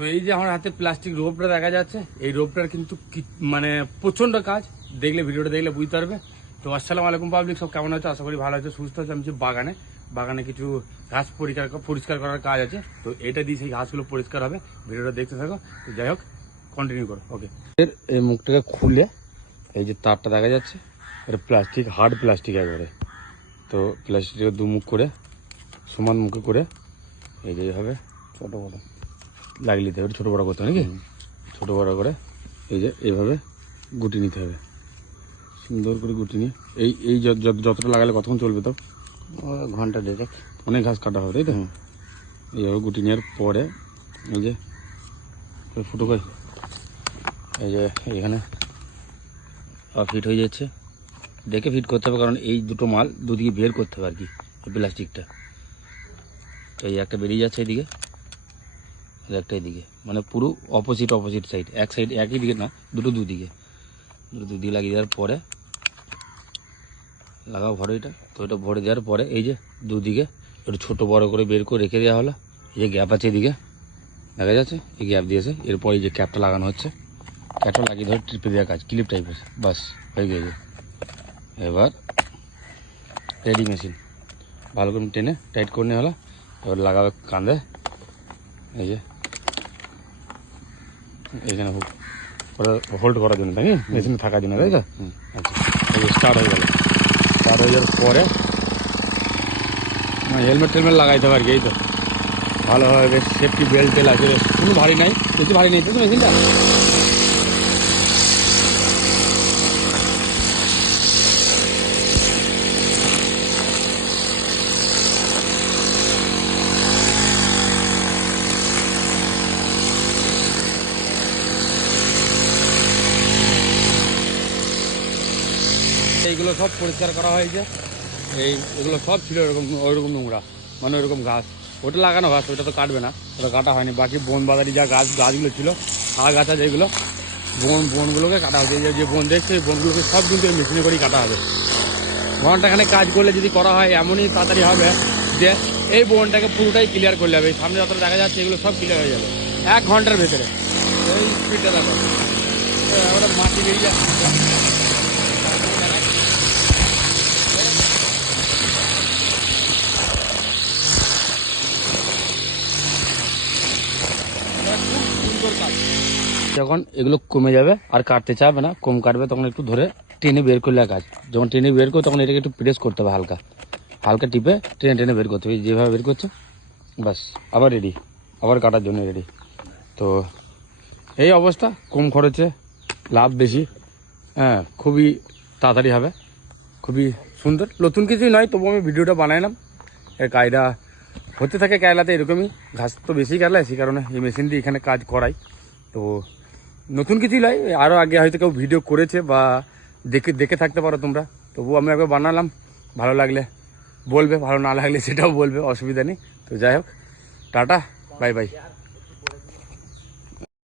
তো এই যে আমার হাতে প্লাস্টিক রোপটা দেখা যাচ্ছে, এই রোপটার কিন্তু মানে প্রচন্ড কাজ, দেখলে ভিডিওটা দেখলে বুঝতে পারবে। তো আসসালামু আলাইকুম পাবলিক, সব কেমন আছে? আশা করি ভালো আছে, সুস্থ আছে। আমি বাগানে কিছু ঘাস পরিষ্কার করার কাজ আছে, তো এটা দিয়ে সেই ঘাসগুলো পরিষ্কার হবে। ভিডিওটা দেখতে থাকো। তো যাই হোক, কন্টিনিউ করো। ওকে, এই মুখটাকে খুলে এই যে তারটা দেখা যাচ্ছে, এটা প্লাস্টিক, হার্ড প্লাস্টিক একবারে। তো প্লাস্টিকের দু মুখ করে সমান মুখে করে এই যে এইভাবে ছোটো বড়ো লাগিয়ে নিতে হবে। ছোটো বড়ো করতে হবে নাকি? ছোটো বড়ো করে এই যে এইভাবে গুটি নিতে হবে, সুন্দর করে গুটি নিয়ে এই যতটা লাগালে কতক্ষণ চলবে? তো ঘন্টা দেড়েক। অনেক ঘাস কাটা হবে, তাই তো? এইভাবে গুটি নেওয়ার পরে এই যে ফুটো করে এই যে এখানে ফিট হয়ে যাচ্ছে, দেখে ফিট করতে হবে, কারণ এই দুটো মাল দুদিকে বের করতে হবে আর কি। এই প্লাস্টিকটা এই একটা বেরিয়ে যাচ্ছে এদিকে, একটা এদিকে, মানে পুরো অপোজিট সাইড, এক সাইড একই দিকে না, দুদিকে লাগিয়ে দেওয়ার পরে লাগাও ভরে এটা। তো এটা ভরে দেওয়ার পরে এই যে দুদিকে একটু ছোটো বড়ো করে বের করে রেখে দেওয়া হলো। এই যে গ্যাপ আছে এদিকে দেখা যাচ্ছে, এই গ্যাপ দিয়েছে। এরপর এই যে ক্যাপটা লাগানো হচ্ছে, ক্যাপটা লাগিয়ে ধরে ট্রিপে দেওয়া কাজ, ক্লিপ টাইপের, বাস হয়ে গিয়েছে। এবার রেডি মেশিন, ভালো করে টেনে টাইট করে নেওয়া হলো। এবার লাগাবে কাঁধে, এই যে এইখানে হোল্ড করার জন্য, তাই মেশিনে থাকার জন্য, তাই তো? আচ্ছা, এই যে স্টার্ট হয়ে গেল। স্টার্ট হয়ে যাওয়ার পরে হেলমেট লাগাইতে হবে আর কি। এই তো ভালোভাবে বেশ সেফটি বেল্ট টেল আছে, কোনো ভারী নাই, বেশি ভারী নেই তো মেশিনটা। এইগুলো সব পরিষ্কার করা হয়েছে। এগুলো সব ছিল ওইরকম নোংরা, মানে ওইরকম ঘাস, ওটা লাগানো ঘাস, ওটা তো কাটবে না, ওটা কাটা হয়নি। বাকি বন বাজারি যা গাছগুলো ছিল, গাছা যেগুলো বনগুলোকে কাটা হয়েছে। যে বন দেখছে এই বনগুলোকে সব কিন্তু মেশিনে করেই কাটা হবে। ঘন্টাখানে কাজ করলে যদি করা হয় এমনই তাড়াতাড়ি হবে যে এই বনটাকে পুরোটাই ক্লিয়ার করলে হবে। সামনে যতটা দেখা যাচ্ছে এগুলো সব ক্লিয়ার হয়ে যাবে 1 ঘন্টার ভেতরে। এই স্পিডটা দেখো, ওটা মাটি বেরিয়ে যাচ্ছে। যখন এগুলো কমে যাবে আর কাটতে চাবে না, কম কাটবে, তখন একটু ধরে টেনে বের করলে কাজ। যখন টেনে বের করো তখন এটাকে একটু প্রেস করতে হবে, হালকা টিপে টেনে বের করতে হবে। যেভাবে বের করছে বাস, আবার রেডি, আবার কাটার জন্য রেডি। তো এই অবস্থা, কম খরচে লাভ বেশি, হ্যাঁ, খুবই তাড়াতাড়ি হবে, খুবই সুন্দর। নতুন কিছুই নয়, তবু আমি ভিডিওটা বানাইলাম। এর কায়দা হতে থাকে কেরালাতে এরকমই, ঘাস তো বেশি কেরালায়, সেই কারণে এই মেশিন দিয়ে এখানে কাজ করাই। তো নতুন কিছুই নয়, আরও আগে হয়তো কেউ ভিডিও করেছে বা দেখে থাকতে পারো তোমরা, তবু আমি একবার বানালাম। ভালো লাগলে বলবে, ভালো না লাগলে সেটাও বলবে, অসুবিধা নেই। তো যাই হোক, টাটা, বাই বাই।